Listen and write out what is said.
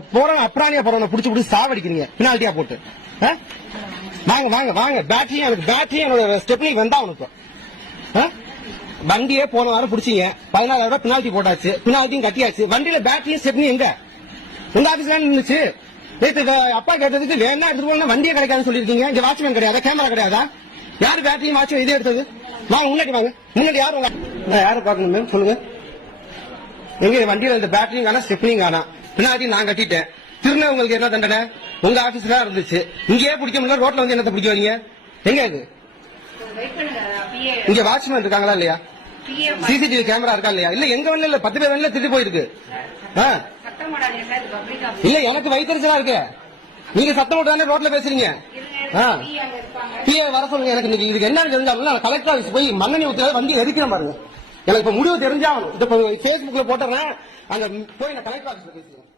போறவன் அப்ராணியா போறவன புடிச்சு புடிச்சு சாவடிக்கிறீங்க. பினால்ட்டியா போட்டு. ஆ? வாங்க வாங்க வாங்க. பேட்டரியும் எனக்கு பேட்டரியும் என்னோட ஸ்டெப்னி வந்தா உனக்கு ஆ? வண்டியே போன வாரம் புடிச்சீங்க. பதினாலாயிரம் ரூபாய் பினால்ட்டி போட்டாச்சு. பினால்ட்டியும் கட்டியாச்சு. வண்டியில பேட்டரியும் ஸ்டெப்னி எங்க? உங்க ஆபீஸ்ல இருந்துச்சு நேற்று அப்பா கேட்டதுக்கு வேணா எடுத்துட்டு போனா வண்டியே கிடைக்காதுன்னு சொல்லிருக்கீங்க இங்க வாட்ச்மேன் கிடையாதா? கேமரா கிடையாதா? யாரு பேட்டரியும் வாட்ச்மேன் இதே எடுத்தது? வாங்க முன்னாடி வாங்க. முன்னாடி யாரும் உங்க நான் யாரை பார்க்கணும் மேம் சொல்லுங்க. எங்க வண்டியில இந்த பேட்டரியும் காணா ஸ்டெப்னியும் காணா பின்னாடி நான் கட்டிட்டேன். திரும்ப உங்களுக்கு என்ன தண்டனை? உங்க ஆபீஸ்ல இருந்துச்சு. இங்கேயே பிடிக்க முடியல ரோட்ல வந்து என்னத்த பிடிக்க வரீங்க? எங்க இது? இங்க வாட்ச்மேன் இருக்காங்களா இல்லையா? சிசிடிவி கேமரா இருக்கா இல்லையா? இல்ல எங்க வண்டியில இல்ல பத்து பேர் வண்டியில திருட்டு போயிருக்கு. ஆ. இல்ல எனக்கு வயிற்றுச்சலா இருக்கு. நீங்க சத்தம் போட்டு தானே ரோட்ல பேசுறீங்க? ஆ. பிஏ வர சொல்லுங்க எனக்கு இன்னைக்கு. இதுக்கு என்ன தெரிஞ்சாலும் கலெக்டர் ஆஃபீஸ் போய் மண்ணெண்ணி ஊத்துல வந்து எரிக்கிறேன் பாருங்க. எனக்கு இப்ப முடிவு தெரிஞ்சாகணும் இப்ப பேஸ்புக்ல போட்டுறேன். அங்க போய் நான் கலெக்டர் ஆஃபீஸ்ல பேசுறேன்